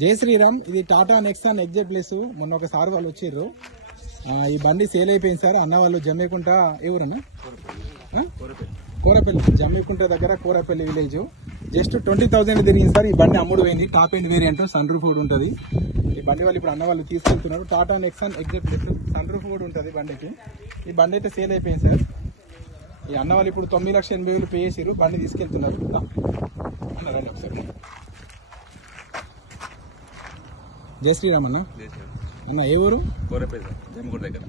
జై శ్రీరామ్. ఇది Tata Nexon exact place. మొన్న ఒకసారి వాళ్ళు వచ్చిర్రు. ఈ బండి సేల్ అయిపోయింది సార్. అన్న వాళ్ళు జమ్మికుంట ఏ ఊరన్నా? కోరపల్లి. జమ్మికుంట దగ్గర కోరపల్లి విలేజ్. జస్ట్ 20,000 తిరిగింది సార్. ఈ బండి అమ్ముడు పోయింది. Top end variant, sunroof కూడా ఉంటుంది. ఈ బండి వాళ్ళు ఇప్పుడు అన్న వాళ్ళు తీసుకెళ్తున్నారు. Tata Nexon exact place, sunroof కూడా ఉంటుంది బండికి. ఈ బండి అయితే సేల్ అయిపోయింది సార్. ఈ అన్న వాళ్ళు ఇప్పుడు 9,80,000 పే చేసిరు. బండి తీసుకెళ్తున్నారు. అన్న రండి ఒకసారి. జై శ్రీరామ్ అన్న. అన్న ఏ ఊరు? కోరపల్లి, జమ్మికుంట దగ్గర.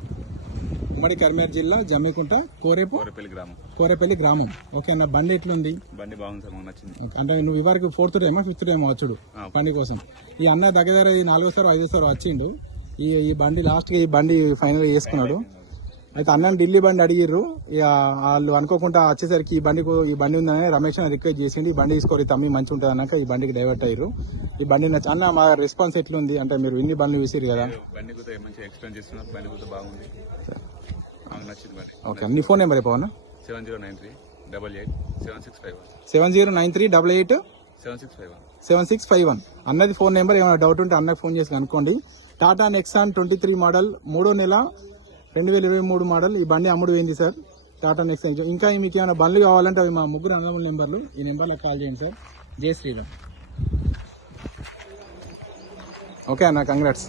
ఉమ్మడి కరీంనగర్ జిల్లా జమ్మికుంట కోరేపల్లి గ్రామం. ఓకే అన్న, బండి ఎట్లుంది? బండి బాగుంది సార్, మాకు నచ్చింది. అంటే నువ్వు ఇవరకు 4th టైమా 5th టైమా వచ్చుడు బండి కోసం? ఈ అన్న దగ్గర 4వ 5వ వచ్చిండు. ఈ బండి లాస్ట్ గా ఈ బండి ఫైనల్ చేసుకున్నాడు. అయితే అన్న ఢిల్లీ బండి అడిగిర్రు. ఇక వాళ్ళు అనుకోకుండా వచ్చేసరికి ఈ బండి ఉందని రమేష్ అని రిక్వెస్ట్ చేసిండు. ఈ బండి తీసుకోరి తమ్మి మంచి ఉంటుంది అన్నాక ఈ బండికి డైవర్ట్ అయ్యారు. ఈ బండి నచ్చి అన్న మా రెస్పాన్స్ ఎట్లుంది అంటే మీరు ఇన్ని బండ్లు వేసిరు కదా? బండి కూడా మంచిగా ఎక్స్ప్లెయిన్ చేస్తున్నారు. బండి కూడా బాగుంది, మాకు నచ్చింది బండి. ఓకే, నీ ఫోన్ నెంబర్ చెప్పవన్నా? 7093887651. 7093887651 అన్నది ఫోన్ నెంబర్. ఏమైనా డౌట్ ఉంటే అన్నకి ఫోన్ చేసి కనుక్కోండి. టాటా నెక్సాన్ 23 మోడల్, 3వ నెల 2023 మోడల్. ఈ బండి అమ్ముడు పోయింది సార్. టాటా నెక్సాన్. ఇంకా మీకు ఏమైనా బండ్లు కావాలంటే అవి మా ముగ్గురు అన్నముల నెంబర్లు. ఈ నెంబర్లకు కాల్ చేయండి సార్. జై శ్రీరామ్. ఓకే అన్న, కంగ్రాట్స్.